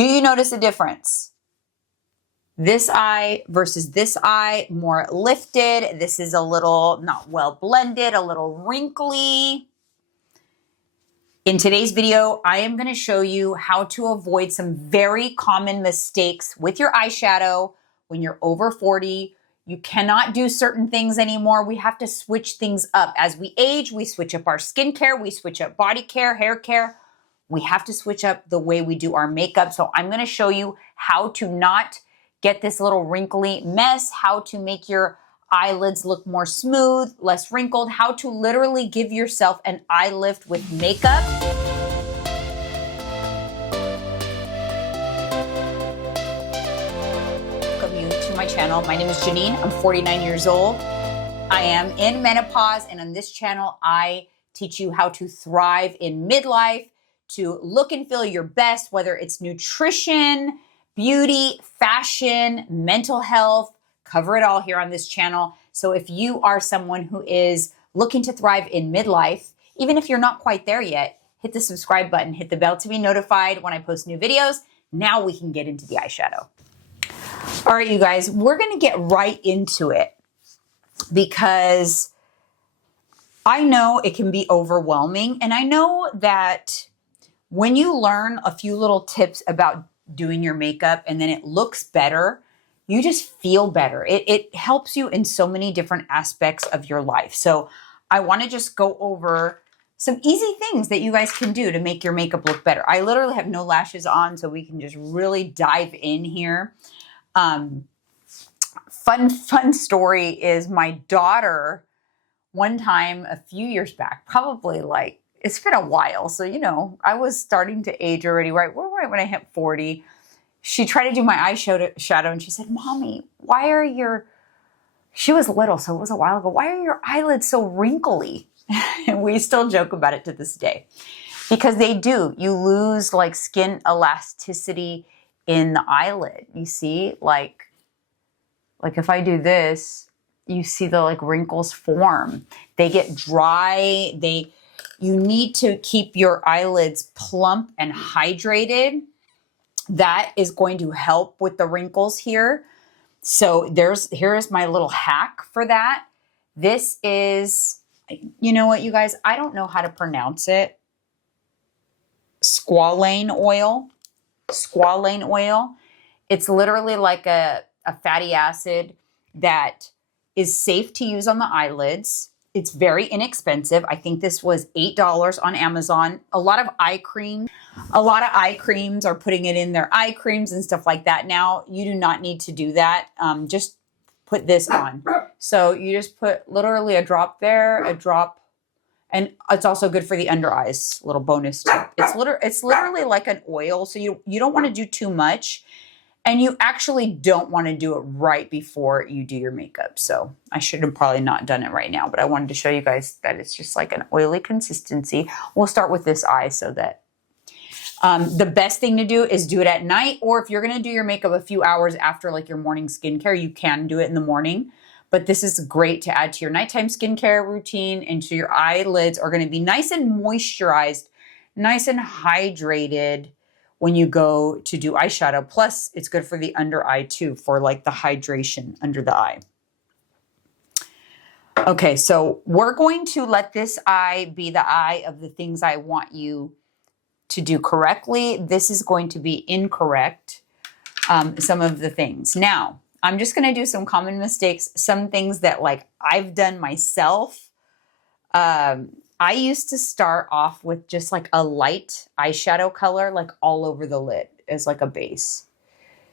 Do you notice a difference? This eye versus this eye, more lifted. This is a little not well blended, a little wrinkly. In today's video, I am going to show you how to avoid some very common mistakes with your eyeshadow when you're over 40. You cannot do certain things anymore. We have to switch things up. As we age, we switch up our skincare, we switch up body care, hair care. We have to switch up the way we do our makeup. So I'm going to show you how to not get this little wrinkly mess, how to make your eyelids look more smooth, less wrinkled, how to literally give yourself an eye lift with makeup. Welcome you to my channel. My name is Janine. I'm 49 years old. I am in menopause, and on this channel, I teach you how to thrive in midlife, to look and feel your best, whether it's nutrition, beauty, fashion, mental health, cover it all here on this channel. So if you are someone who is looking to thrive in midlife, even if you're not quite there yet, hit the subscribe button, hit the bell to be notified when I post new videos. Now we can get into the eyeshadow. All right, you guys, we're gonna get right into it because I know it can be overwhelming. And I know that when you learn a few little tips about doing your makeup and then it looks better, you just feel better. It helps you in so many different aspects of your life. So I want to just go over some easy things that you guys can do to make your makeup look better. I literally have no lashes on, so we can just really dive in here. Fun story is my daughter, one time a few years back, probably like, it's been a while. So, you know, I was starting to age already, right when I hit 40. She tried to do my eyeshadow and she said, Mommy, why are your, she was little, so it was a while ago, why are your eyelids so wrinkly? And we still joke about it to this day. Because they do. You lose like skin elasticity in the eyelid. You see, like if I do this, you see the like wrinkles form. They get dry. You need to keep your eyelids plump and hydrated. That is going to help with the wrinkles here. So here is my little hack for that. This is, you know what, you guys, I don't know how to pronounce it. Squalane oil. Squalane oil. It's literally like a fatty acid that is safe to use on the eyelids. It's very inexpensive. I think this was $8 on Amazon. A lot of eye creams are putting it in their eye creams and stuff like that. Now, you do not need to do that. Just put this on. So you just put literally a drop there, a drop, and it's also good for the under eyes. Little bonus tip. It's literally like an oil, so you don't want to do too much. And you actually don't want to do it right before you do your makeup. So I should have probably not done it right now, but I wanted to show you guys that it's just like an oily consistency. We'll start with this eye so that the best thing to do is do it at night, or if you're going to do your makeup a few hours after like your morning skincare, you can do it in the morning. But this is great to add to your nighttime skincare routine, and so your eyelids are going to be nice and moisturized, nice and hydrated when you go to do eyeshadow. Plus, it's good for the under eye too, for like the hydration under the eye. Okay, so we're going to let this eye be the eye of the things I want you to do correctly. This is going to be incorrect, some of the things. Now, I'm just gonna do some common mistakes, some things that like I've done myself. I used to start off with just like a light eyeshadow color, like all over the lid as like a base.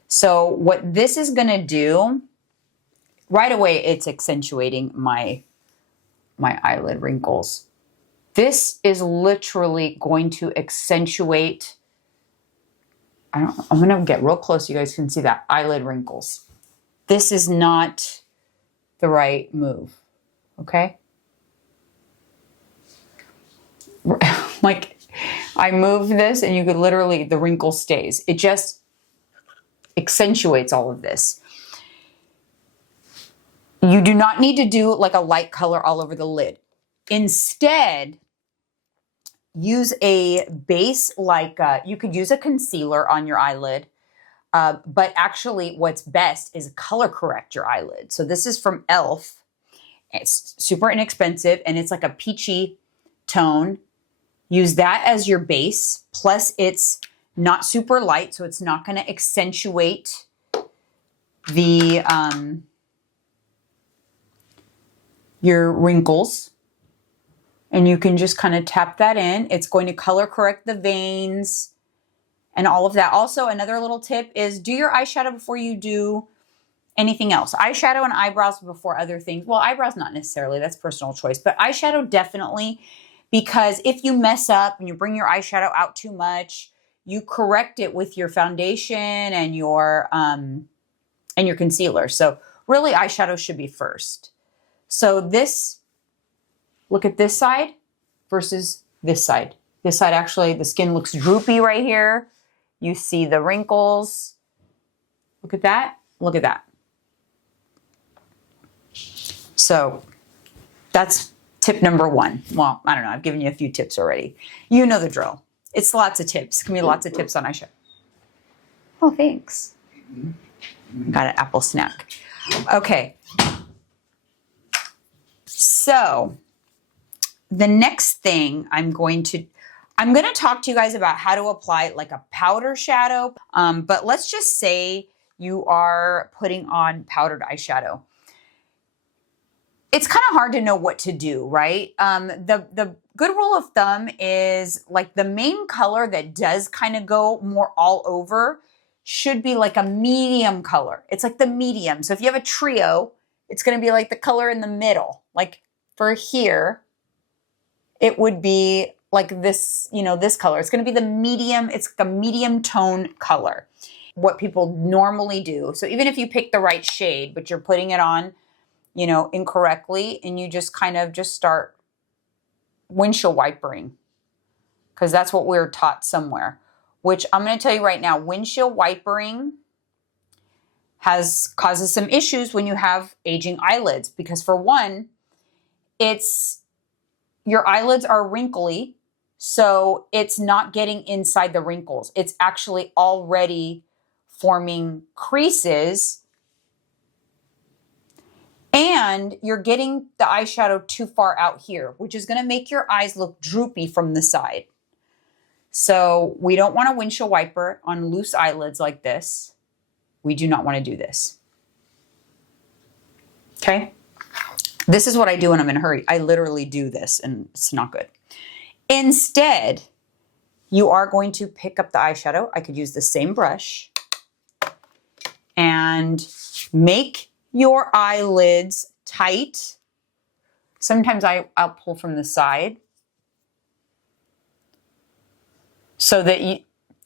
So what this is going to do, right away, it's accentuating my eyelid wrinkles. This is literally going to accentuate, I'm going to get real close so you guys can see that, eyelid wrinkles. This is not the right move, okay? Like I move this and you could literally, the wrinkle stays. It just accentuates all of this. You do not need to do like a light color all over the lid. Instead, use a base like, you could use a concealer on your eyelid, but actually what's best is color correct your eyelid. So this is from e.l.f. It's super inexpensive and it's like a peachy tone. Use that as your base, plus it's not super light, so it's not going to accentuate the your wrinkles. And you can just kind of tap that in. It's going to color correct the veins and all of that. Also, another little tip is do your eyeshadow before you do anything else. Eyeshadow and eyebrows before other things. Well, eyebrows not necessarily, that's personal choice, but eyeshadow definitely, because if you mess up and you bring your eyeshadow out too much, you correct it with your foundation and your concealer. So really eyeshadow should be first. So this, look at this side versus this side. This side actually, the skin looks droopy right here. You see the wrinkles. Look at that. Look at that. So that's tip number one. Well, I don't know. I've given you a few tips already. You know the drill. It's lots of tips. Give me lots of tips on eyeshadow. Oh, thanks. Got an apple snack. Okay. So the next thing I'm going to talk to you guys about how to apply like a powder shadow. But let's just say you are putting on powdered eyeshadow. It's kind of hard to know what to do, right? The good rule of thumb is like the main color that does kind of go more all over should be like a medium color. It's like the medium. So if you have a trio, it's going to be like the color in the middle. Like for here, it would be like this, you know, this color. It's going to be the medium. It's a medium tone color. What people normally do. So even if you pick the right shade, but you're putting it on, you know, incorrectly, and you just kind of just start windshield wipering, because that's what we're taught somewhere, which I'm going to tell you right now, windshield wipering causes some issues when you have aging eyelids, because for one, your eyelids are wrinkly, so it's not getting inside the wrinkles. It's actually already forming creases, and you're getting the eyeshadow too far out here, which is going to make your eyes look droopy from the side. So we don't want a windshield wiper on loose eyelids like this. We do not want to do this. Okay? This is what I do when I'm in a hurry. I literally do this, and it's not good. Instead, you are going to pick up the eyeshadow. I could use the same brush and make your eyelids tight. Sometimes I'll pull from the side so that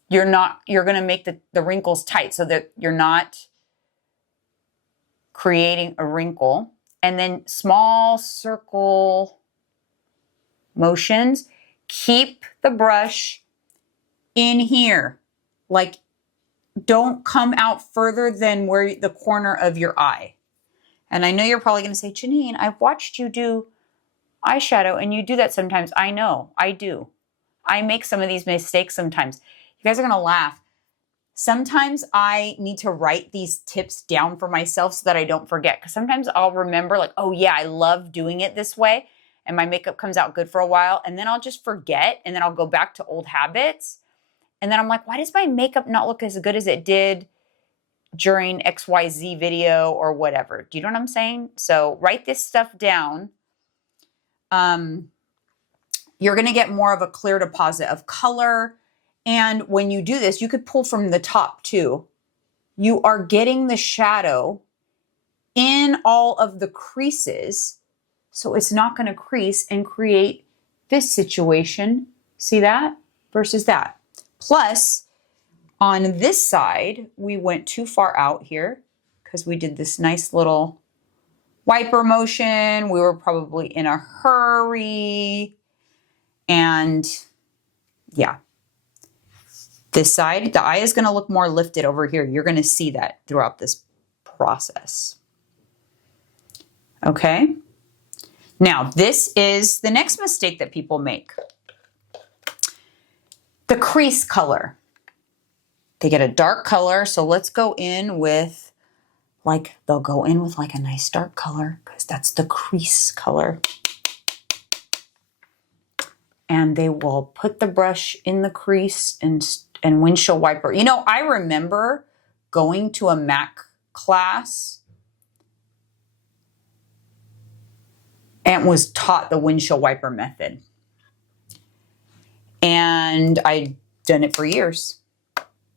you're going to make the wrinkles tight so that you're not creating a wrinkle. And then small circle motions. Keep the brush in here. Like, don't come out further than where the corner of your eye. And I know you're probably going to say, Janine, I've watched you do eyeshadow and you do that sometimes. I know, I do. I make some of these mistakes sometimes. You guys are going to laugh. Sometimes I need to write these tips down for myself so that I don't forget. Because sometimes I'll remember like, oh yeah, I love doing it this way. And my makeup comes out good for a while. And then I'll just forget. And then I'll go back to old habits. And then I'm like, why does my makeup not look as good as it did during XYZ video or whatever? Do you know what I'm saying? So write this stuff down. You're going to get more of a clear deposit of color. And when you do this, you could pull from the top too. You are getting the shadow in all of the creases. So it's not going to crease and create this situation. See that? Versus that. Plus, on this side, we went too far out here because we did this nice little wiper motion. We were probably in a hurry. And yeah, this side, the eye is going to look more lifted over here. You're going to see that throughout this process. Okay. Now, this is the next mistake that people make. the crease color. They get a dark color, so let's go in with like, they'll go in with like a nice dark color because that's the crease color. And they will put the brush in the crease and windshield wiper. You know, I remember going to a MAC class and was taught the windshield wiper method. And I'd done it for years.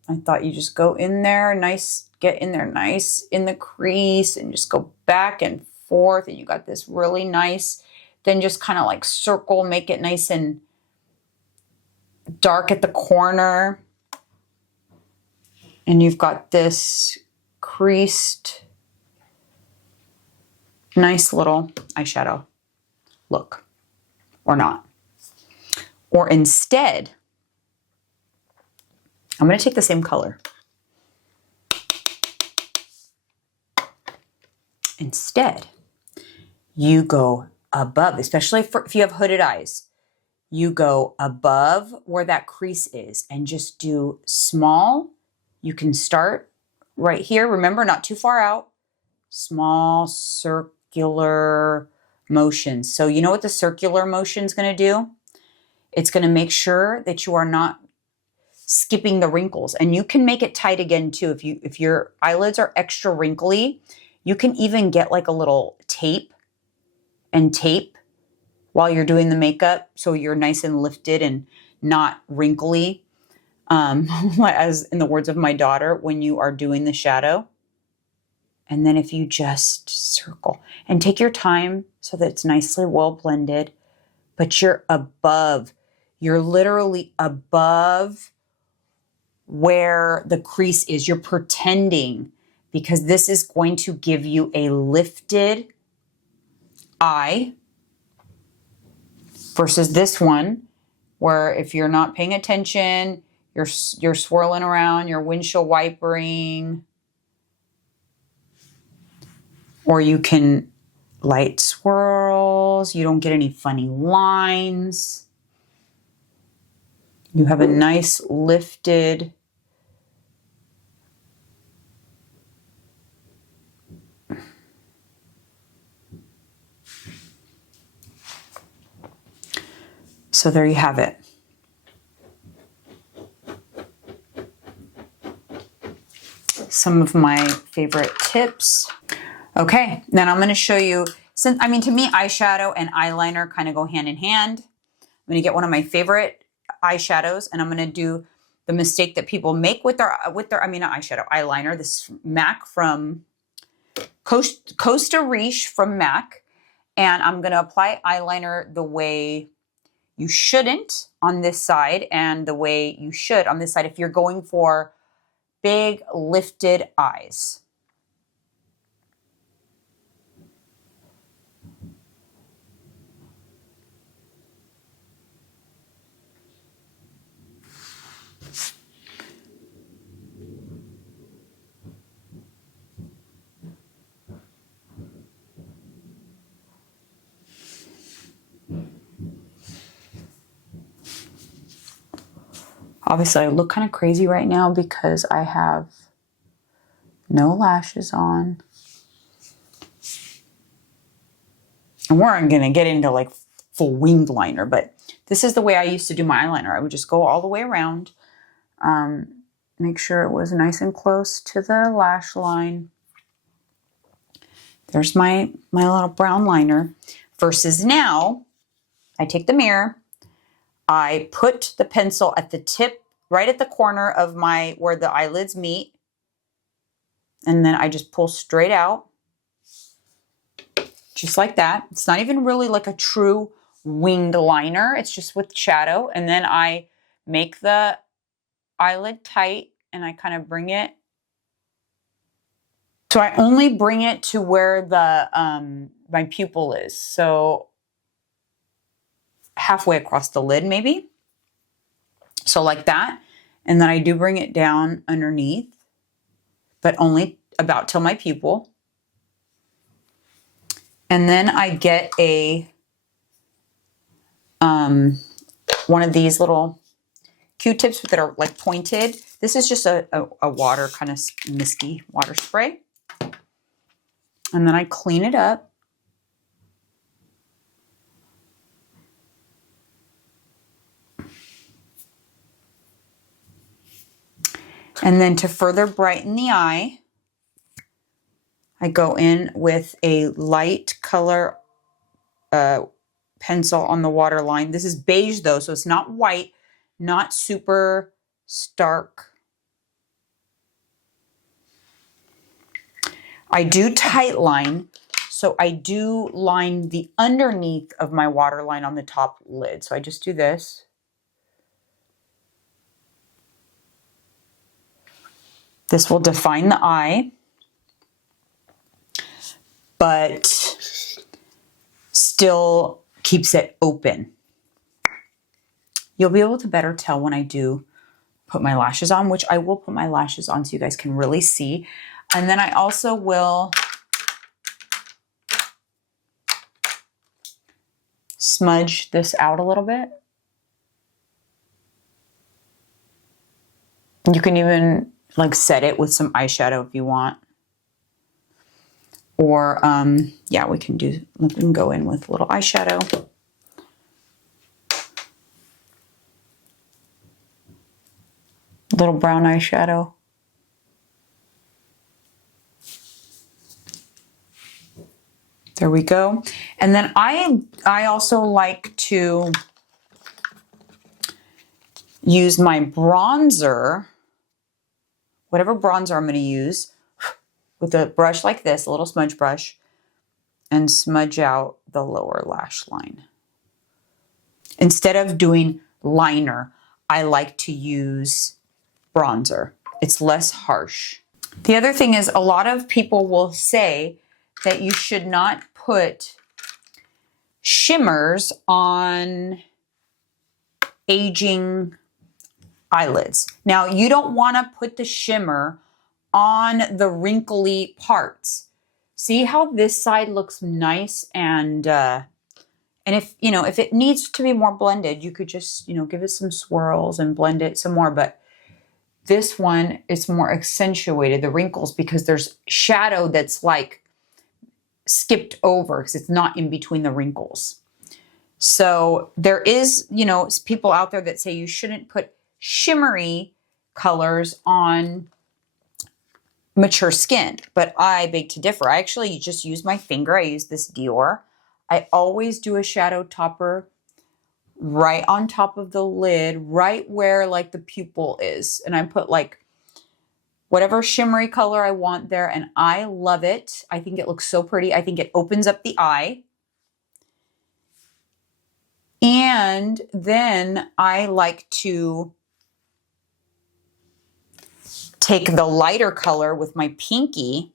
I thought you just go in there, nice, get in there nice in the crease and just go back and forth. And you got this really nice, then just kind of like circle, make it nice and dark at the corner. And you've got this creased, nice little eyeshadow look, or not. Or instead, I'm going to take the same color. Instead, you go above, especially if you have hooded eyes, you go above where that crease is and just do small. You can start right here. Remember, not too far out. Small circular motions. So you know what the circular motion is going to do? It's going to make sure that you are not skipping the wrinkles, and you can make it tight again too. If your eyelids are extra wrinkly, you can even get like a little tape and tape while you're doing the makeup, so you're nice and lifted and not wrinkly. As in the words of my daughter, when you are doing the shadow. And then if you just circle and take your time so that it's nicely well blended, but you're above, you're literally above where the crease is. You're pretending, because this is going to give you a lifted eye versus this one, where if you're not paying attention, you're swirling around, you're windshield wipering, or you can light swirls. You don't get any funny lines. You have a nice lifted so there you have it. Some of my favorite tips. Okay, then I'm going to show you, since, I mean, to me, eyeshadow and eyeliner kind of go hand in hand. I'm going to get one of my favorite eyeshadows, and I'm going to do the mistake that people make with their, I mean, not eyeshadow, eyeliner. This MAC from Costa Riche from MAC. And I'm going to apply eyeliner the way you shouldn't on this side and the way you should on this side if you're going for big lifted eyes. Obviously, I look kind of crazy right now because I have no lashes on. And we're going to get into like full winged liner, but this is the way I used to do my eyeliner. I would just go all the way around, make sure it was nice and close to the lash line. There's my little brown liner. Versus now, I take the mirror, I put the pencil at the tip, right at the corner of where the eyelids meet. And then I just pull straight out. Just like that. It's not even really like a true winged liner. It's just with shadow. And then I make the eyelid tight and I kind of bring it. So I only bring it to where the my pupil is. So halfway across the lid maybe. So like that. And then I do bring it down underneath, but only about till my pupil. And then I get a one of these little Q-tips that are like pointed. This is just a water, kind of misty water spray. And then I clean it up. And then to further brighten the eye, I go in with a light color pencil on the waterline. This is beige though, so it's not white, not super stark. I do tight line, so I do line the underneath of my waterline on the top lid. So I just do this. This will define the eye, but still keeps it open. You'll be able to better tell when I do put my lashes on, which I will put my lashes on so you guys can really see. And then I also will smudge this out a little bit. You can even like set it with some eyeshadow if you want. Or yeah, we can go in with a little eyeshadow. Little brown eyeshadow. There we go. And then I also like to use my bronzer, whatever bronzer I'm going to use, with a brush like this, a little smudge brush, and smudge out the lower lash line. Instead of doing liner, I like to use bronzer. It's less harsh. The other thing is, a lot of people will say that you should not put shimmers on aging eyelids. Now, you don't want to put the shimmer on the wrinkly parts. See how this side looks nice, and if if it needs to be more blended, you could just give it some swirls and blend it some more. But this one is more accentuated, the wrinkles, because there's shadow that's like skipped over because it's not in between the wrinkles. So there is, people out there that say you shouldn't put shimmery colors on mature skin, but I beg to differ. I actually just use my finger. I use this Dior. I always do a shadow topper right on top of the lid, right where like the pupil is. And I put like whatever shimmery color I want there, and I love it. I think it looks so pretty. I think it opens up the eye. And then I like to take the lighter color with my pinky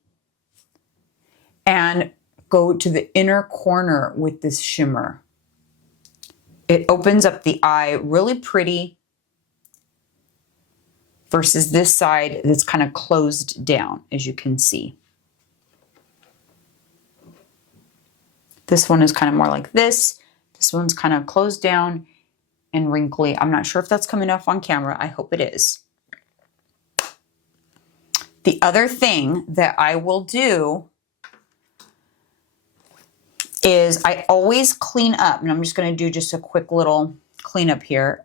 and go to the inner corner with this shimmer. It opens up the eye really pretty versus this side that's kind of closed down, as you can see. This one is kind of more like this. This one's kind of closed down and wrinkly. I'm not sure if that's coming off on camera. I hope it is. The other thing that I will do is I always clean up, and I'm just going to do just a quick little cleanup here.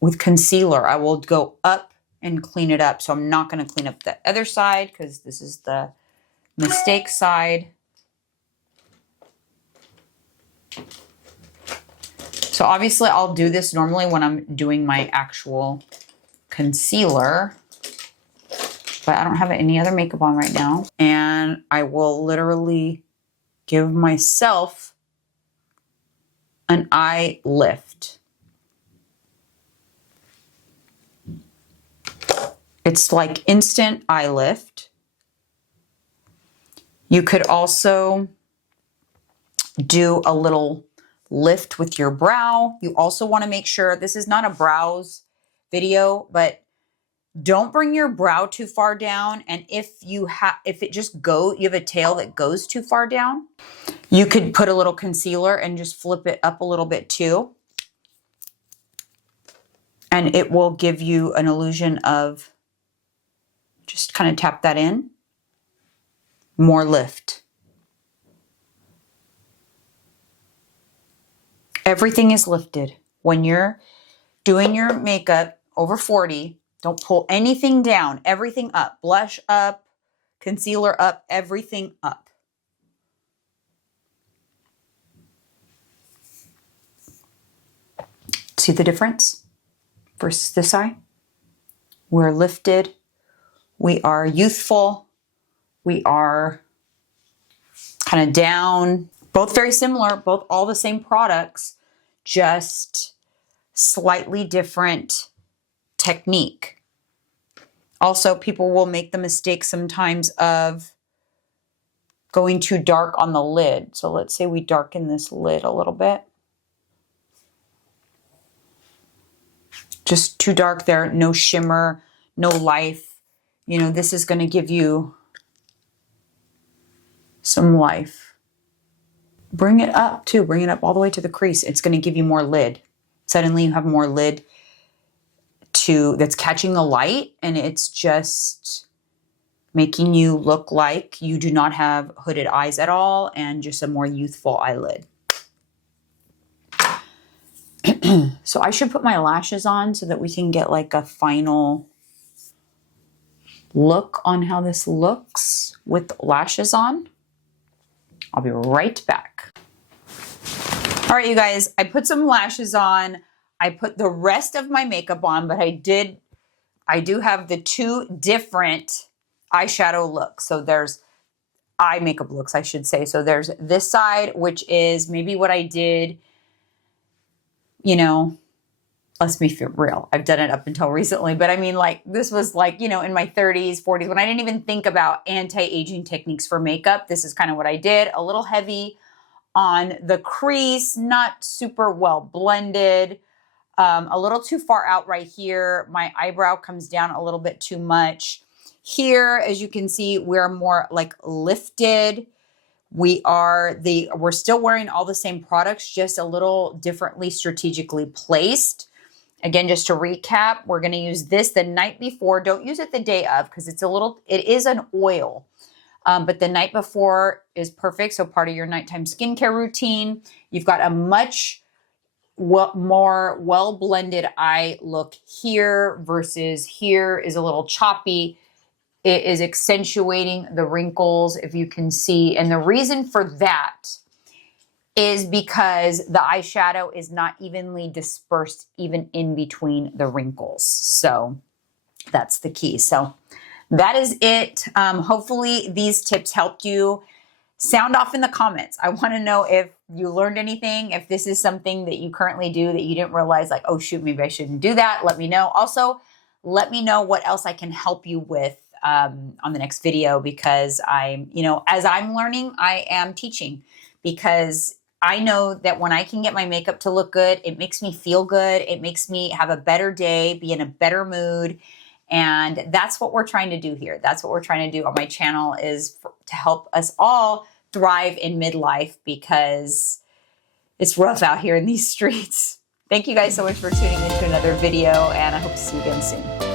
With concealer, I will go up and clean it up. So I'm not going to clean up the other side because this is the mistake side. So obviously I'll do this normally when I'm doing my actual concealer, but I don't have any other makeup on right now. And I will literally give myself an eye lift. It's like instant eye lift. You could also do a little lift with your brow. You also want to make sure, this is not a brows video, but don't bring your brow too far down. And if you have a tail that goes too far down, you could put a little concealer and just flip it up a little bit too. And it will give you an illusion of, just kind of tap that in, more lift. Everything is lifted. When you're doing your makeup over 40, don't pull anything down, everything up. Blush up, concealer up, everything up. See the difference versus this eye? We're lifted. We are youthful. We are kind of down. Both very similar, both all the same products, just slightly different technique. Also, people will make the mistake sometimes of going too dark on the lid. So let's say we darken this lid a little bit. Just too dark there, no shimmer, no life. You know, this is going to give you some life. Bring it up too, bring it up all the way to the crease. It's going to give you more lid. Suddenly you have more lid that's catching the light, and it's just making you look like you do not have hooded eyes at all and just a more youthful eyelid. So I should put my lashes on so that we can get like a final look on how this looks with lashes on. I'll be right back. All right, you guys, I put some lashes on. I put the rest of my makeup on, but I do have the two different eyeshadow looks. So there's eye makeup looks, I should say. So there's this side, which is maybe what I did, you know, let's be real. I've done it up until recently, but I mean, like, this was like, you know, in my 30s, 40s, when I didn't even think about anti-aging techniques for makeup. This is kind of what I did. A little heavy on the crease, not super well blended. A little too far out right here. My eyebrow comes down a little bit too much. Here, as you can see, we're more like lifted. We're still wearing all the same products, just a little differently strategically placed. Again, just to recap, we're going to use this the night before. Don't use it the day of because it is an oil. But the night before is perfect. So part of your nighttime skincare routine. You've got a much more well-blended eye look here versus here is a little choppy. It is accentuating the wrinkles, if you can see. And the reason for that is because the eyeshadow is not evenly dispersed even in between the wrinkles. So that's the key. So that is it. Hopefully these tips helped you. Sound off in the comments. I want to know if you learned anything, if this is something that you currently do that you didn't realize, like, oh shoot, maybe I shouldn't do that. Let me know. Also, let me know what else I can help you with on the next video, because as I'm learning, I am teaching, because I know that when I can get my makeup to look good, it makes me feel good. It makes me have a better day, be in a better mood. And that's what we're trying to do here. That's what we're trying to do on my channel, is to help us all thrive in midlife, because it's rough out here in these streets. Thank you guys so much for tuning into another video, and I hope to see you again soon.